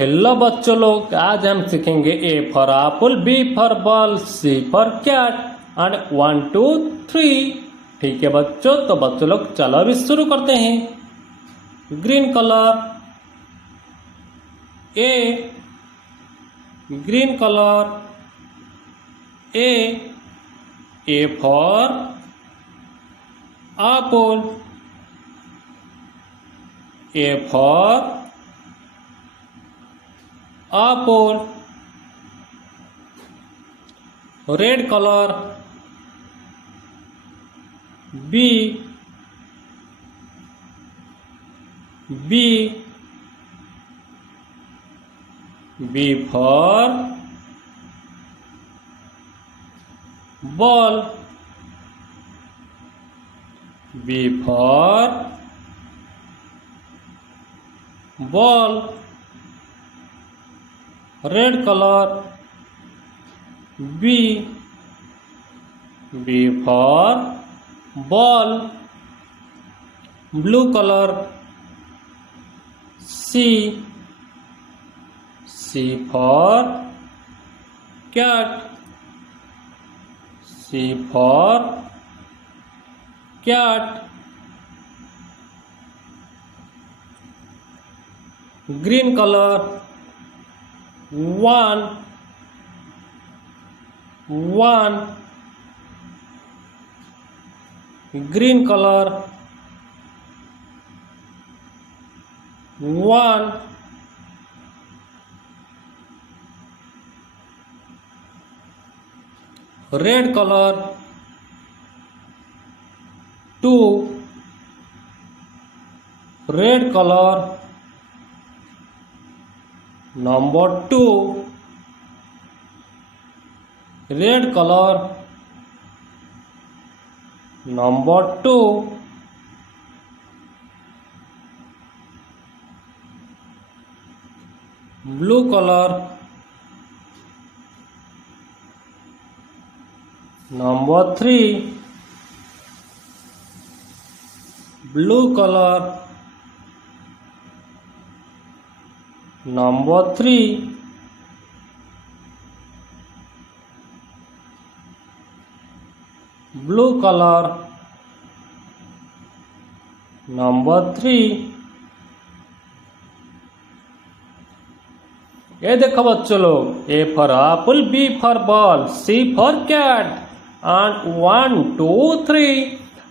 हेलो बच्चों लोग, आज हम सीखेंगे A for apple, B for ball, C for cat and 1 2 3। ठीक है बच्चों, तो बच्चों लोग चलो अभी शुरू करते हैं। Green colour A, green colour A for Apple, A for apple. Red color B, B for ball, B for ball. Red color B, B for ball. Blue color C, C for cat, C for cat. Green color 1, green color 1, red color 2, red color number 2, red color number 2, blue color number 3, blue color number 3, blue color number 3। ये देखो बच्चों लोग, A for apple, B for ball, C for cat and 1 2 3।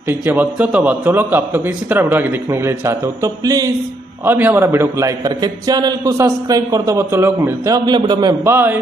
ठीक है बच्चों, तो बच्चों लोग आप लोग इसी तरह वीडियो आगे देखने के लिए चाहते हो तो प्लीज अभी हमारा वीडियो को लाइक करके चैनल को सब्सक्राइब कर दो। बच्चों लोग मिलते हैं अगले वीडियो में, बाय।